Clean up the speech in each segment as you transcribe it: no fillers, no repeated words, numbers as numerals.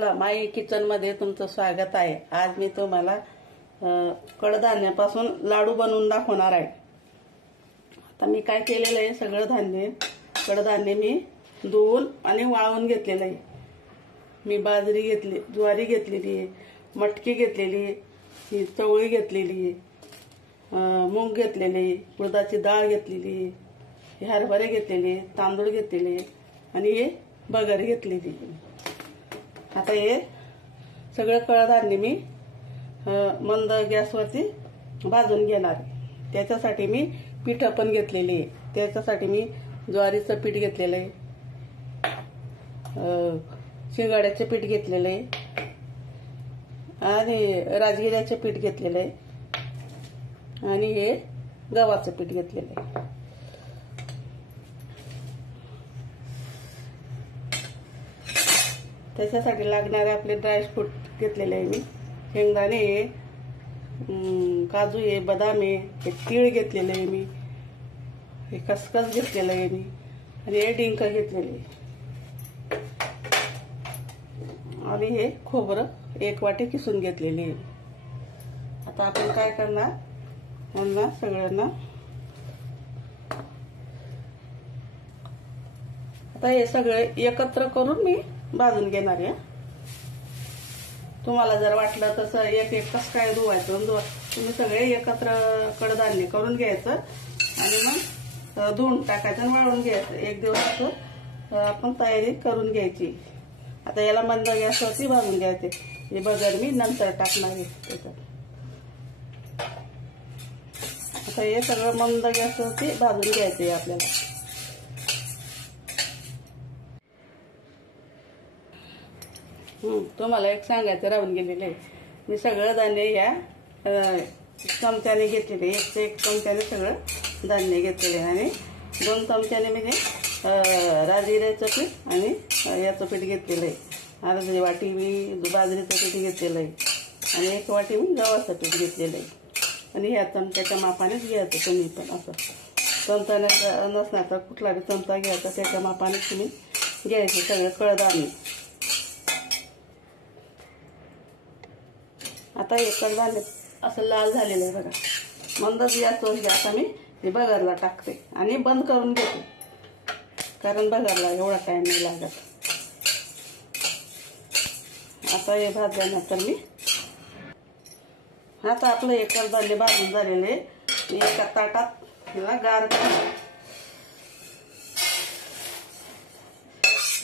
My kitchen मध्ये तुमचं स्वागत आहे। आज मी तुम्हाला कडधान्यापासून लाडू बनवून दाखवणार आहे। आता मी काय केलेलं आहे, सगळं कडधान्य मी धुवून आणि वाळवून घेतलेलं आहे। मी बाजरी घेतली, ज्वारी घेतलेली आहे, मटकी घेतलेली आहे, चवळी घेतलेली आहे, मूग घेतलेले, उडदाची डाळ घेतलेली, हरभरे घेतलेले, तांदूळ घेतलेले आणि हे बगर घेतलेली। आता हे सगळं कडधान्य मी मंद गॅसवरती भाजून घेणार। त्याच्यासाठी मी पीठ पण घेतलेली आहे। त्याच्यासाठी मी ज्वारीचं पीठ घेतलेलं आहे, शिंगाड्याचे पीठ घेतलेलं आहे आणि राजगिऱ्याचे पीठ घेतलेलं आहे आणि हे गव्हाचं पीठ घेतलेलं आहे। त्याच्यासाठी लागणारे आपले ड्रायफ्रूट घेतलेले आहे मी, शेंगदाणे, काजू आहे, बदाम आहे, हे तीळ घेतलेले आहे मी, हे खसखस घेतलेलं आहे मी आणि हे डिंक घेतलेले आहे आणि हे खोबरं 1 वाटी किसून घेतलेली आहे। आता आपण काय करणार, यांना सगळ्यांना आता हे सगळे एकत्र करून मी भाजून घेणार आहे। तुम्हाला जर वाटलं तसं एक एक कसं काय धुवायचं, तुम्ही सगळे एकत्र कडधान्य करून घ्यायचं आणि मग धुवून टाकायचं आणि वाळवून घ्यायचं। एक दिवस आपण तयारी करून घ्यायची। आता याला मंद गॅसवरती भाजून घ्यायचे। हे बगर मी नंतर टाकणार आहे त्याच्यात। आता हे सगळं मंद गॅसवरती भाजून घ्यायचे आपल्याला। तुम्हाला एक सांगायचं राहून गेलेलं आहे, मी सगळं धान्य या चमच्याने घेतलेले, 1 चमच्याने सगळं धान्य घेतलेले आणि 2 चमच्याने मी राजगिऱ्याचं पीठ आणि याचं पीठ घेतलेलं आहे। अर्धी वाटी मी बाजरीचं पीठ घेतलेलं आहे आणि 1 वाटी मी गव्हाचं पीठ घेतलेलं आहे आणि ह्या चमच्याच्या मापानेच घ्यायचं। तुम्ही पण असं चमचा नसणार तर कुठला बी चमचा घ्यायचा, त्याच्या मापानेच तुम्ही घ्यायचं सगळं कडधान्य। आता हे कडधान्य असं लाल झालेलं आहे बघा, मंदच गॅसवर घ्या। आता मी हे बगरला टाकते आणि बंद करून घेते, कारण बगरला एवढा टाइम नाही लागत। आता हे भाजल्यानंतर मी आता आपलं हे कडधान्य भाजून झालेले मी एका ताटात ह्याला गार करते।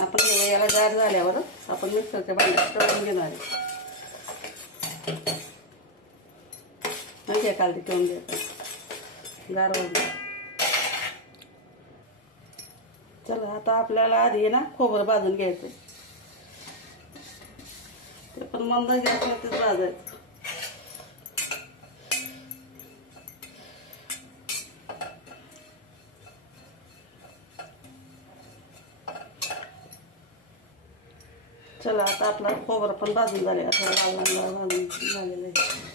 आपण याला गार झाल्यावर आपण मिक्सरच्या भांड्यात तळून घेणार आहे। खाली ठेवून द्यायचं गार होऊन। चला आता आपल्याला आधी ना खोबरं भाजून घ्यायचं, ते पण मंद गॅसवरतीच भाजायचं। चला आता आपलं खोबरं पण भाजून झाले, आता लाल लाल भाजून झालेलं आहे।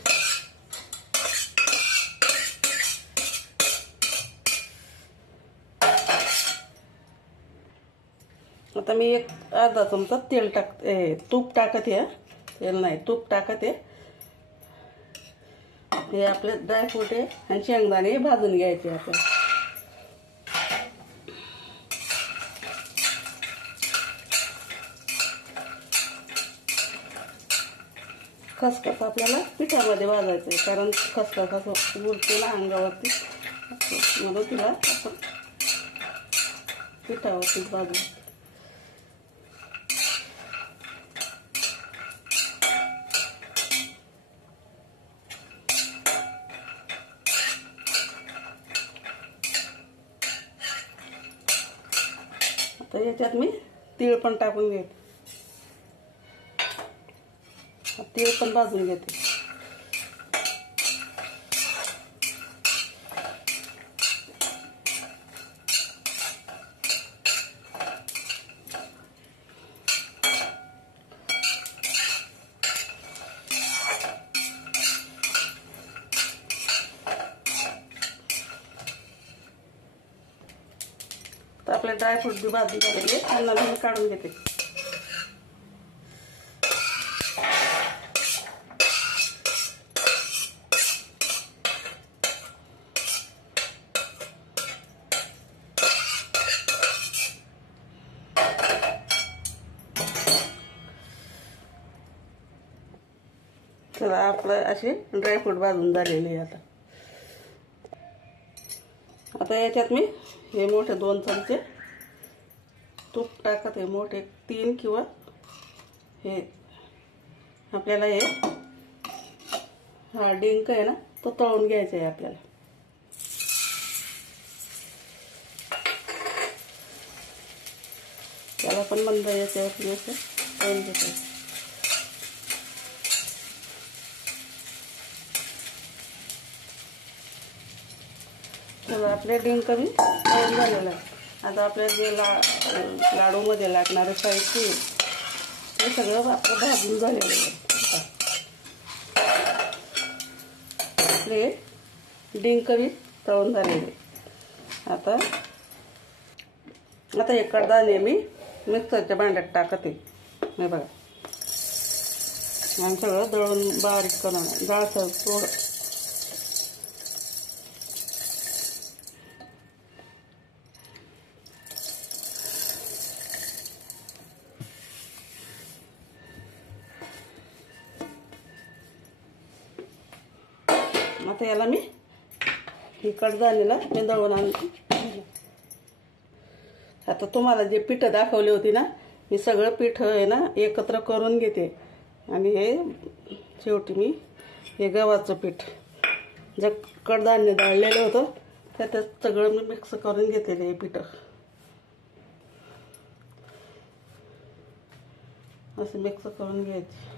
आता मी एक अर्धा चमचा तेल टाकते, तूप टाकत आहे, तेल नाही तूप टाकत आहे। हे आपले ड्रायफ्रूट आहे आणि शेंगदाणे भाजून घ्यायचे आपण। खसखस आपल्याला पिठामध्ये भाजायचं आहे, कारण खसखस असं उडते ना अंगावरती, म्हणून तिला आपण पिठावरतीच भाजू। आता याच्यात मी तीळ पण टाकून घेते, तीळ पण भाजून घेते। तर आपले ड्रायफ्रूट बी भाजून झालेले, त्यांना मी काढून घेते। चला आपलं असे ड्रायफ्रूट भाजून झालेले आहे. आता याच्यात मी हे मोठे 2 चमचे तूप टाकत आहे. मोठे 3 किंवा हे आपल्याला हे हा डिंक आहे ना तो तळून घ्यायचा आहे आपल्याला. त्याला पण मंद याच्यावर असं तळून घ्यायचं. चला आपले डिंक मी तळून झालेलं आहे. आता आपल्या जे लाडूमध्ये लागणारं साहित्य हे सगळं आपलं भाजून झालेलं आहे. आपले डिंक बी तळून झालेले. आता हे कडधान्य मी मिक्सरच्या भांड्यात टाकते. हे बघा आणि सगळं दळून बारीक करून जाळसर थोडं. आता याला मी ही कडधान्याला मी दळून आणते. आता तुम्हाला जे पीठ दाखवली होती ना मी सगळं पीठ आहे ना एकत्र करून घेते. आणि हे शेवटी मी हे गव्हाचं पीठ जे कडधान्य दळलेलं होतं त्यात सगळं मी मिक्स करून घेतलेलं हे पीठ. असं मिक्स करून घ्यायचे.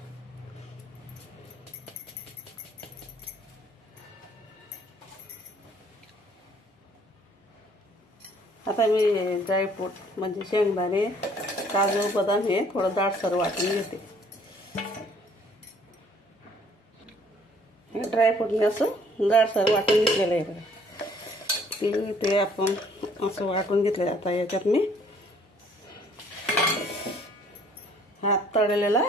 आता मी ड्रायफ्रूट म्हणजे शेंगदाणे काजू बदाम हे थोडं दाटसर वाटून घेते. हे ड्रायफ्रूट मी असं दाटसर वाटून घेतलेलं आहे बघा. ते आपण असं वाटून घेतलं. आता याच्यात मी हा तळलेला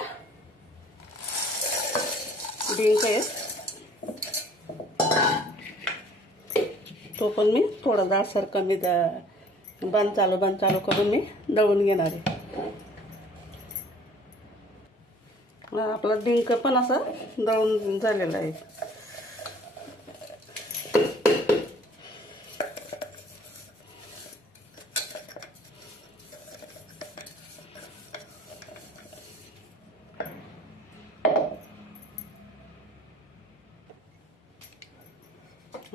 डिंक आहे तो पण मी थोडा दाटसर कमी बंद चालू करून मी दळून घेणार आहे. आपला डिंक पण असं दळून झालेला आहे.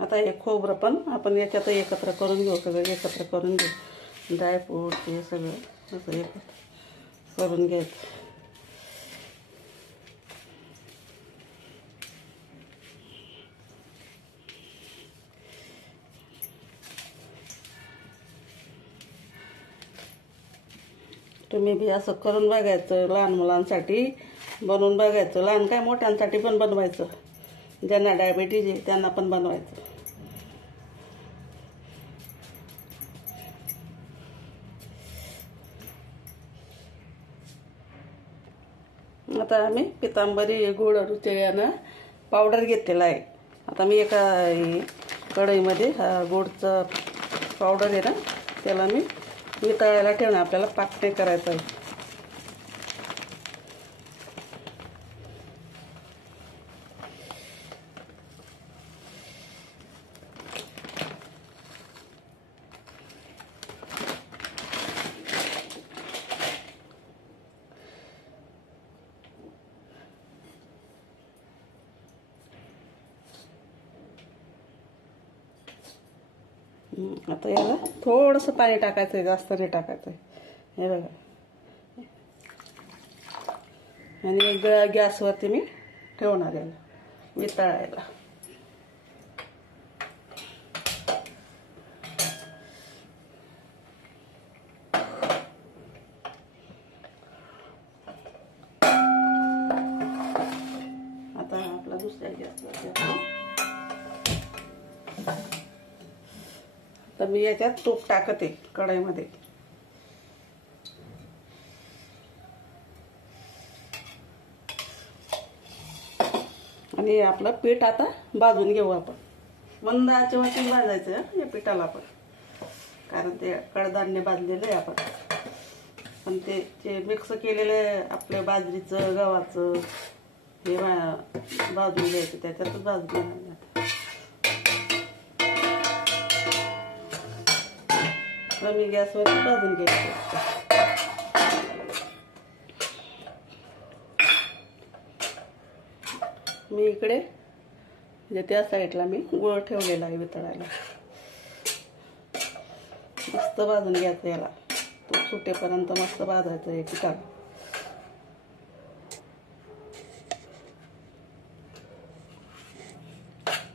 आता हे खोबरं पण आपण याच्यात एकत्र करून घेऊ. सगळं एकत्र करून घेऊ. ड्रायफ्रूट हे सगळं असं एकत्र करून घ्यायचं. तुम्ही बी असं करून बघायचं. लहान मुलांसाठी बनवून बघायचं. लहान काय मोठ्यांसाठी पण बनवायचं. ज्यांना डायबिटीज आहे त्यांना पण बनवायचं. आता आम्ही पितांबरी गुळ रुचयानं पावडर घेतलेला आहे. आता मी एका कढईमध्ये हा गुळचा पावडर आहे ना त्याला मी वितळायला ठेवणं. आपल्याला पाक नाही करायचा आहे. आता याला थोडंसं पाणी टाकायचं आहे. जास्त नाही टाकायचं आहे. हे बघा. आणि गॅसवरती मी ठेवणार याला वितळायला. आता आपला दुसऱ्या गॅसवरती तर मी याच्यात तूप टाकते कढईमध्ये. आणि आपलं पीठ आता भाजून घेऊ आपण. मंद आचेवरती भाजायचं या पिठाला आपण. कारण ते कडधान्य भाजलेलं आहे आपण. पण ते मिक्स केलेलं आपल्या बाजरीचं गव्हाचं हे भाजून घ्यायचं, त्याच्यातच भाजून घ्यायचं. कमी गॅसवर भाजून घ्यायचं. मी इकडे म्हणजे त्या साईडला मी गुळ ठेवलेला आहे वितळायला. मस्त भाजून घ्यायचं, याला तूप सुटेपर्यंत मस्त भाजायचं हे पिठाला.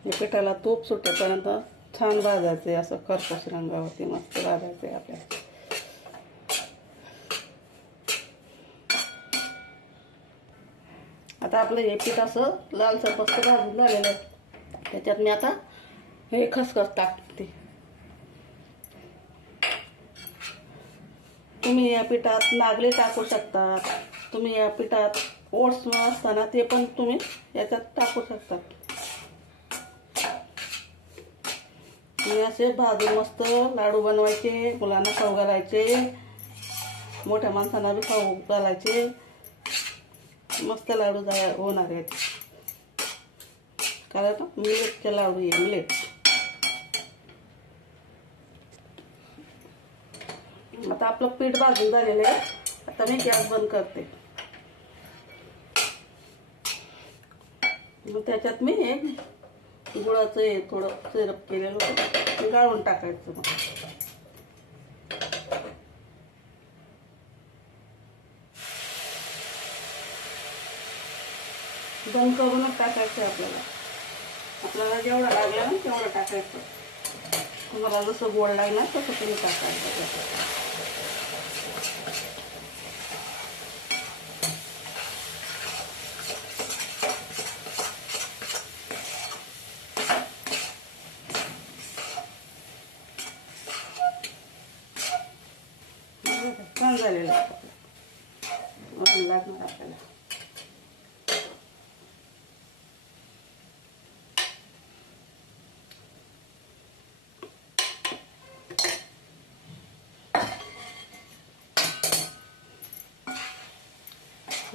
हे पिठाला तूप सुटेपर्यंत छान भाजायचं, असं खरपूस रंगावरती मस्त भाजायचं आहे आपल्याला. आता आपलं हे पीठ असं लालसर मस्त भाजून झालेलं आहे. त्याच्यात मी आता हे खसखस टाकते. तुम्ही या पिठात नागली टाकू शकता. तुम्ही या पिठात ओट्स असताना ते पण तुम्ही याच्यात टाकू शकता. मी असे भाजून मस्त लाडू बनवायचे, मुलांना खाऊ घालायचे, मोठ्या माणसांना बी खाऊ घालायचे. मस्त लाडू होणार आहेत, कारण मिलेटचे लाडू आहे, मिलेट. आता आपलं पीठ भाजून झालेलं आहे. आता मी गॅस बंद करते. मग त्याच्यात मी हे गुळाचं हे थोडं सिरप केलेलं होतं, गाळून टाकायचं. मग बंद करूनच टाकायचं आपल्याला. आपल्याला जेवढं लागलं ना तेवढं टाकायचं. तुम्हाला जसं गोड लागलं तसं तुम्ही टाकायचं. छान झालेलं अजून लागणार आपल्याला.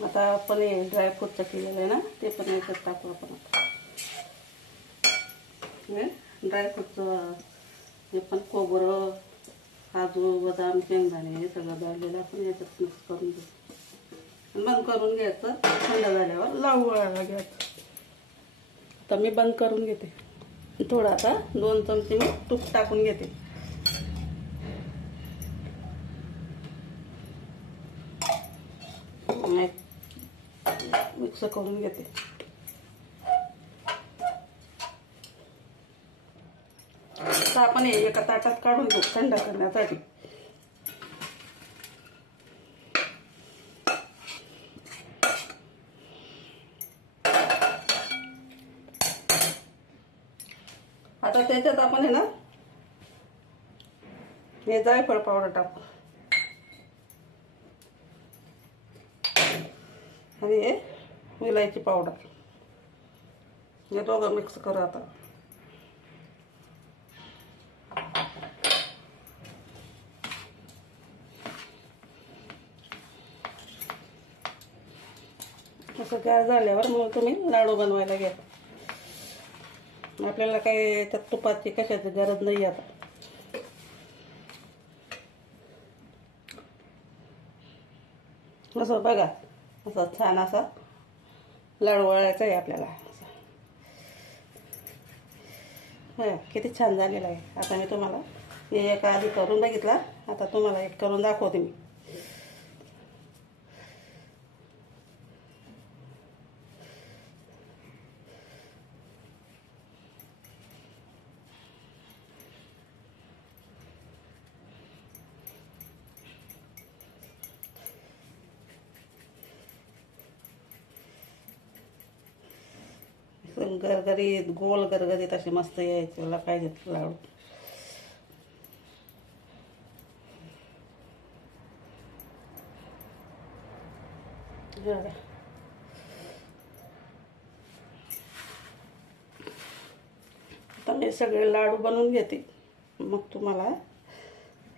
आता आपण हे ड्रायफ्रूटचं केलेलं आहे ना, ते पण याच्यात टाकू आपण. हे ड्रायफ्रूटचं हे पण खोबरं, काजू, बदाम, शेंगदाणे हे सगळं दळलेलं आपण याच्यात मिक्स करून घ्यायचं. बंद करून घ्यायचं. थंड झाल्यावर लाडू वळायला घ्यायचं. आता मी बंद करून घेते. थोडं आता 2 चमचे मी तूप टाकून घेते. मिक्स करून घेते. आता आपण हे एका ताटात काढून घेऊ थंड करण्यासाठी. आता त्याच्यात आपण आहे ना हे जायफळ पावडर टाकू आणि हे विलायची पावडर. हे दोघं मिक्स करू आता. असं गॅस झाल्यावर मग तुम्ही लाडू बनवायला घ्या. आपल्याला काही याच्यात तुपाची कशाची गरज नाही आता. असं बघा, असं छान असा लाडू वळायचा आहे आपल्याला. किती छान झालेला आहे. आता मी तुम्हाला हे एका आधी करून बघितला, आता तुम्हाला एक करून दाखवते मी. गरगरीत गोल गरगरीत असे मस्त यायचे पाहिजेत लाडू. आता मी सगळे लाडू बनवून घेते, मग तुम्हाला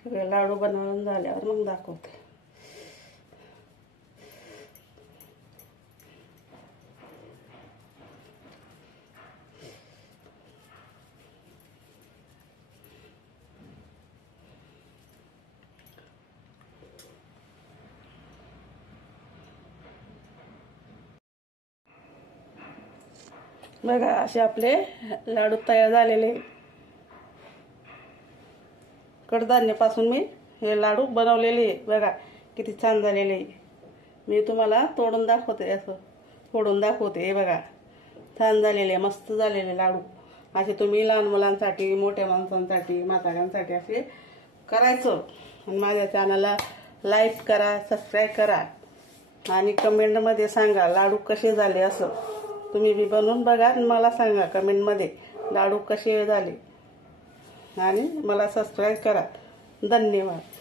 सगळे लाडू बनवून झाल्यावर मग दाखवते. बघा असे आपले लाडू तयार झालेले. कडधान्यापासून मी हे लाडू बनवलेले. बघा किती छान झालेले. मी तुम्हाला तोडून दाखवते, असं फोडून दाखवते. हे बघा छान झालेले, मस्त झालेले लाडू. असे तुम्ही लहान मुलांसाठी, मोठ्या माणसांसाठी, म्हाताऱ्यांसाठी असे करायचं. आणि माझ्या चॅनलला लाईक करा, सबस्क्राईब करा आणि कमेंटमध्ये सांगा लाडू कसे झाले. असं तुम्ही बी बनवून बघा आणि मला सांगा कमेंटमध्ये लाडू कसे झाले आणि मला सबस्क्राईब करा. धन्यवाद.